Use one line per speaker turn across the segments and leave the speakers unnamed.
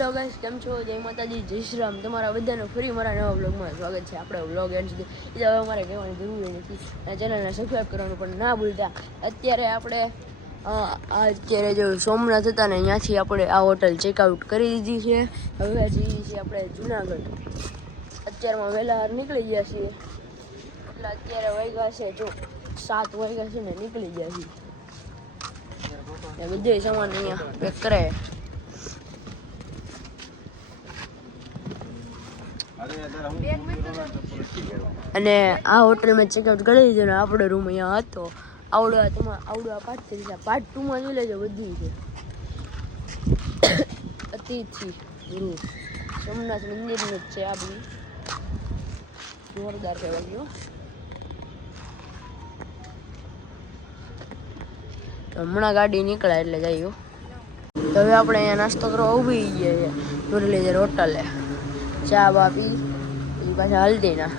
Hello guys કેમ છો? જય માતાજી, જય શ્રી રામ. તમારા બધાનું ફરી મારા નવા બ્લોગમાં સ્વાગત છે. આપણે બ્લોગ એન્ડ સુધી. એ હવે અમારે કહેવાની જરૂર નથી. ચેનલને સબસ્ક્રાઈબ કરવાનું પણ ના ભૂલતા. અત્યારે આપણે અત્યારે જો સોમનાથ હતા ને અહીંયાથી આપણે આ હોટલ ચેકઆઉટ કરી દીધી છે. હવે જઈએ છીએ આપણે જુનાગઢ. અત્યારમાં વહેલા નીકળી ગયા છીએ. એટલે અત્યારે વાગ્યા છે જો સાત વાગ્યા છે ને, નીકળી ગયા છીએ. બધે સામાન અહીંયા પેક કરાય. અને આ હોટલમાં ચેકઆઉટ કરી દીધું ને આપણો રૂમ અહીંયા હતો. આવડો તમે આવડો આ પાર્ટ થઈ ગયા પાર્ટ ટુમાં જોઈ લેજો બધી છે. અતિથિ ગુરુ સોમનાથ મંદિરનું જ છે આ બધું. જોરદાર કહેવાય ગયો હમણાં ગાડી નીકળાય એટલે જઈએ તો હવે આપણે અહીંયા નાસ્તો કરવા ઊભી ગયા છે મુરલીધર હોટલે ચા બા પી પછી પાછા હલ્દીના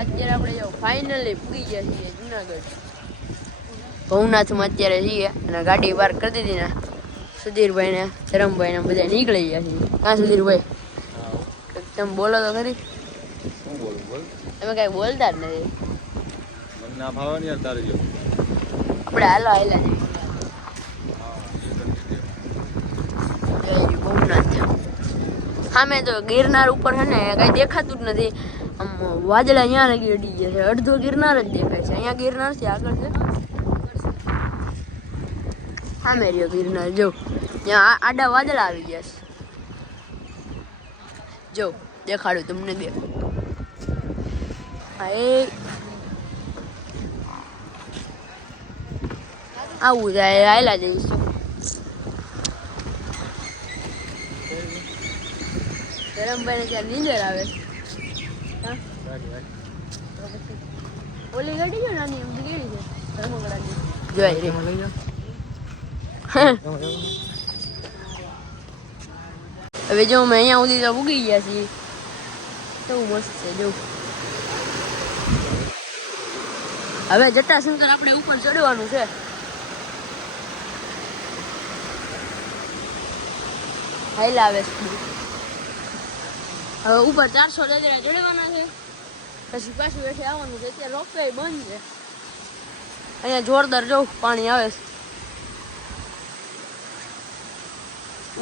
અત્યારે આપણે જો ફાઇનલી પૂરી ગયા છીએ જુનાગઢ. ભવનાથમાં અત્યારે છીએ અને ગાડી પાર્ક કરી દીધી ને. સુધીરભાઈ ને ધરમભાઈ ને બધા નીકળી ગયા છે. કાં સુધીરભાઈ તમે બોલો તો ખરી.
શું બોલું બોલ.
તમે કઈ બોલતા જ નથી.
મને ના ભાવે ને યાર તારે જેવું.
આપણે હાલો હાલા જઈએ ભવનાથ સામે તો ગિરનાર ઉપર છે ને કઈ દેખાતું જ નથી. આમ વાદળા અહીંયા લગી અડી ગયા છે. અડધો ગિરનાર જ દેખાય છે. અહીંયા ગિરનાર છે આગળ છે. સામે રહ્યો ગિરનાર જો, ત્યાં આડા વાદળા આવી ગયા છે. જો દેખાડું તમને બે. આવું જાય આયલા જઈશું ધરમભાઈ ને ત્યાં નીંદર આવે? ઓલી ગાડી છે નાની એમ કેવી છે? ધર્મગડાની જોઈ રહી હવે જો અમે અહીંયા સુધી તો ઉગી ગયા છીએ. કેવું મસ્ત છે, જો. હવે જટા શંકર આપણે ઉપર ચડવાનું છે. હાઈલા આવે હવે ઉપર ચારસો ડગરા ચડવાના છે. પછી પાછું બેઠે આવવાનું છે, અત્યારે રોપવે બંધ છે. અહીંયા જોરદાર જવું પાણી આવે છે.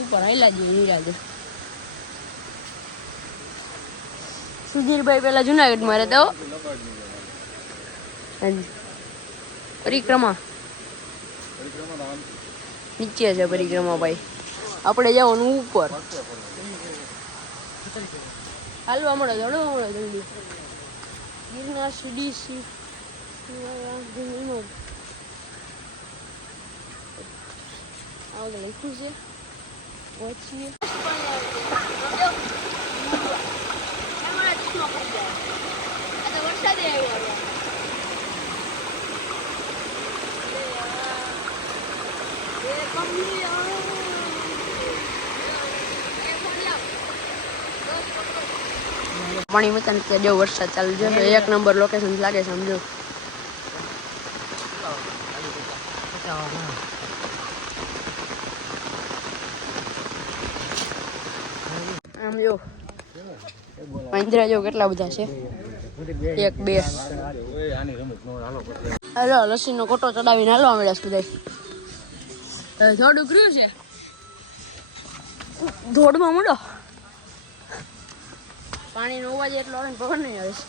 ઉપર હેલા જઈએ નીરાજે સુધીરભાઈ પેલા જુનાગઢમાં રહેતા હો. પરિક્રમા. નીચે છે પરિક્રમા ભાઈ. આપણે જવાનું ઉપર. હાલો હમણાં જડો હમણાં જલ્દી. ગિરનાર સીડી સી આવું લખ્યું છે. આવ્યો પાણી મતન કે જો વરસાદ ચાલુ છે એક નંબર લોકેશન લાગે સમજો. જો. પાંજરા જો કેટલા બધા છે? એક, બે.
ઓય લસ્સી નો હાલો
હાલો કોટો ચડાવીને હાલવા મળ્યા છે બધા થોડું ગ્રુ છે? ધોડમાં મળો પાણીનો અવાજ એટલો આવે પકડ નહીં આવે છે.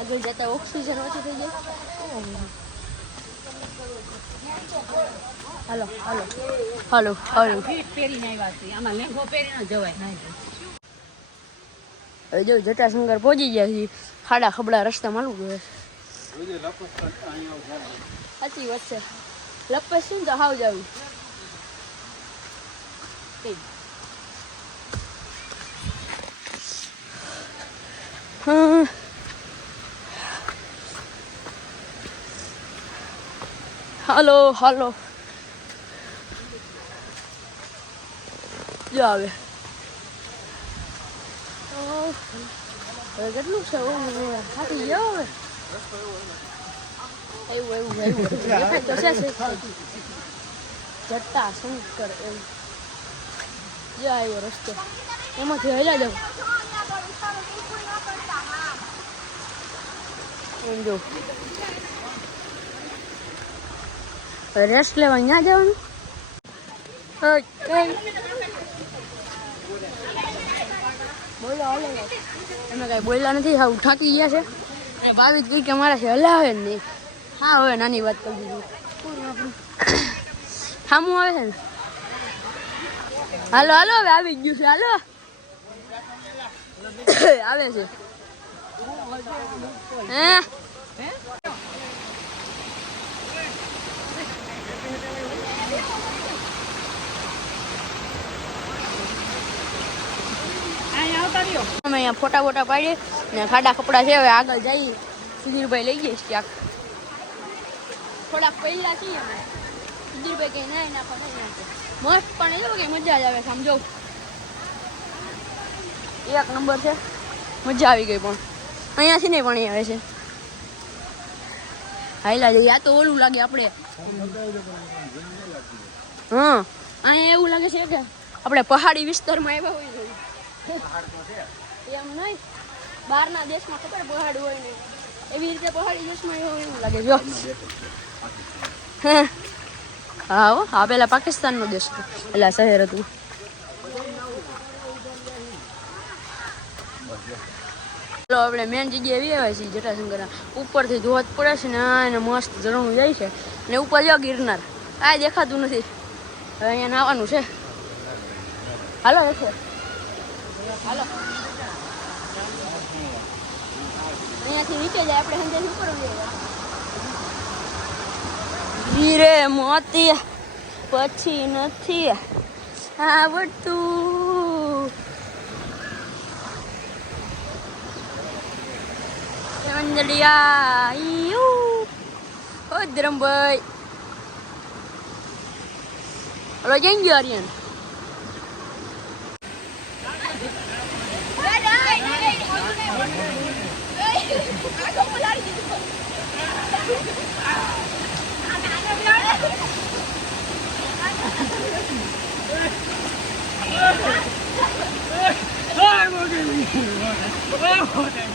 આગળ જતા ઓક્સિજન ઓછી થઈ જાય. હાલો હાલો. હાલો હાલો. હવે જો જટાશંકર પહોંચી ગયા છીએ ખાડા ખબડા રસ્તા માલું ગયો સાચી વાત છે. લપસ શું તો હાવ જવું હલો, હાલો. જો આવે. કેટલું છે? ઓ ગયો હવે. એવું એવું એવું દેખાય તો છે છે જટ્ટા શંકર એવું. જો આવ્યો રસ્તો. એમાંથી હેલા જાવ એમ જો. રેસ્ટ લેવા અહીંયા જવાનું ઓય, ઓય. બોલો હાલો અમે કઈ બોલ્યા નથી, હા થાકી ગયા છે. અને ભાવી જ કે મારા છે, હલાવે જ નહીં. હા, હવે નાની વાત કરી દીધી. સામું આવે છે ને? હાલો હાલો, હવે આવી ગયું છે, હાલો. આવે છે. હે? અહીંયા ફોટા ફોટા પાડીએ ને ખાડા કપડા છે, હવે આગળ જઈએ. સુધીરભાઈ લઈ જઈશ ક્યાંક. થોડાક પહેલા છીએ સુધીરભાઈ કઈ ના નાખો નહીં મસ્ત પણ એવું કઈ મજા જ આવે સમજો એક નંબર છે. મજા આવી ગઈ પણ. અહીંયાથી નહીં પણ આવે છે. હાઈલા જઈએ. આ તો ઓલું લાગે આપણે. હા. અહીંયા એવું લાગે છે કે આપણે પહાડી વિસ્તારમાં આવ્યા હોય છે એમ નહીં. બહારના દેશમાં ખબર ને દેશ એટલે શહેર હતું. ચલો, આપણે મેન જગ્યાએ એવી આવ્યા છીએ જટાશંકરના. ઉપરથી ધોધ પડે છે ને એને મસ્ત ઝરણું જાય છે. ને ઉપર જો ગિરનાર. આ દેખાતું નથી. હવે અહીંયા નાવાનું છે. હાલો હાલો. અહીંયાથી નીચે જાય, આપણે સંજય ઉપર ધીરે મોતી, પછી નથી આવડતું. ઈયુ ઓ ધરમભાઈ. હલો જઈ ગયો આર્યન. 来跟我俩一起
我给你我我要我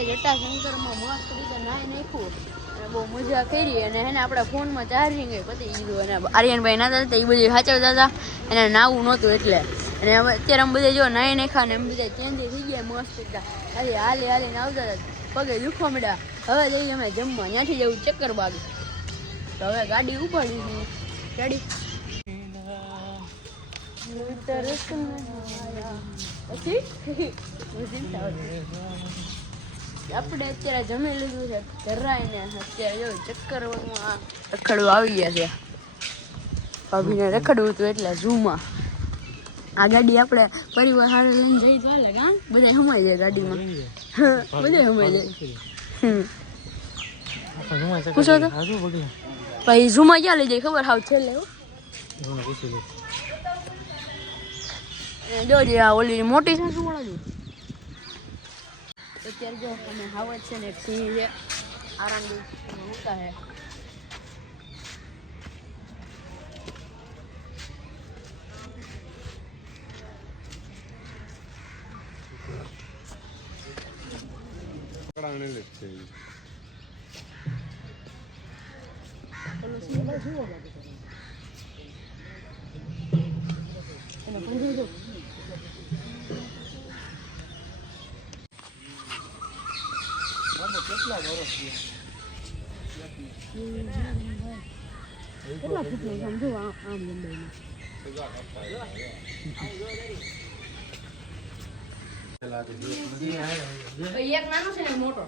આપણે જટાશંકરમાં મસ્ત રીતે નાહી નાખ્યું. અને બહુ મજા કરી અને એને આપણા ફોનમાં ચાર્જિંગ પતી ગયું અને આર્યનભાઈ નાતા હતા એ બધી સાચવતા હતા એને નાવું નહોતું એટલે. અને હવે અત્યારે અમે બધા જો નાહી નાખ્યા ને એમ બધા ચેન્જ થઈ ગયા મસ્ત એકદમ ખાલી હાલી હાલીને આવતા હતા. પગે દુખવા મળ્યા હવે જઈએ અમે જમવા. ત્યાંથી જવું ચક્કર બાગ તો હવે ગાડી ઉપાડી દીધી રેડી પછી? આપણે અત્યારે જમી લીધું છે ધરાઈને અત્યારે જો ચક્કર રખડવા આવી ગયા છે. ભાભીને રખડવું હતું એટલે ઝૂમાં. આ ગાડી આપણે પરિવાર હારે લઈને જઈ તો હાલે કાં બધા સમાઈ જાય ગાડીમાં. બધા સમાઈ જાય. પૂછો તો. પછી ઝૂમાં ક્યાં લઈ જાય ખબર? હાવ છેલ્લે. જો આ ઓલી મોટી છે શું અત્યારે જો અમે હાવત છે ને એક સિંહ છે. આરામથી હોતા હે. એને પૂછ્યું હતું કેટલા ફૂટનો છે આમ જો આમ આમ લંબાઈમાં ભાઈ એક નાનો છે ને એક મોટો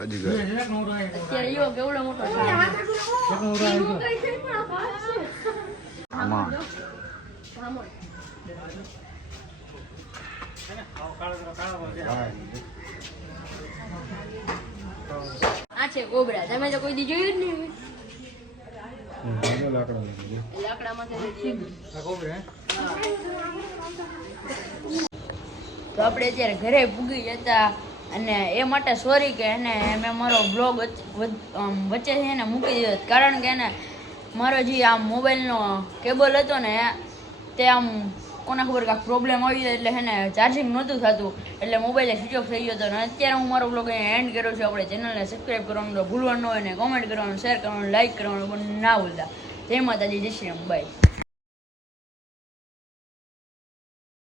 હજી ગયો
અત્યારે યો કેવડો મોટો છે
આમાં
આમો. આ છે કોબરા તમે તો કોઈ દી જોયું જ નહીં. તો આપણે અત્યારે ઘરે પૂગી જતા અને એ માટે સોરી કે એને મેં મારો બ્લોગ વચ્ચે છે એને મૂકી દીધો કારણ કે એને મારો જે આમ મોબાઈલનો કેબલ હતો ને, તે આમ કોના ખબર કાંઈક પ્રોબ્લેમ આવી જાય એટલે હેને ચાર્જિંગ નહોતું થતું. એટલે મોબાઈલ સ્વિચ ઓફ થઈ ગયો હતો. અને અત્યારે હું મારો બ્લોગ અહીંયા એન્ડ કર્યો છું. આપણે ચેનલને સબસ્ક્રાઈબ કરવાનું ભૂલવાનું હોય ને કોમેન્ટ કરવાનું શેર કરવાનું લાઈક કરવાનું, પણ ના ભૂલતા. જય માતાજી, જય શ્રી રામ. બાય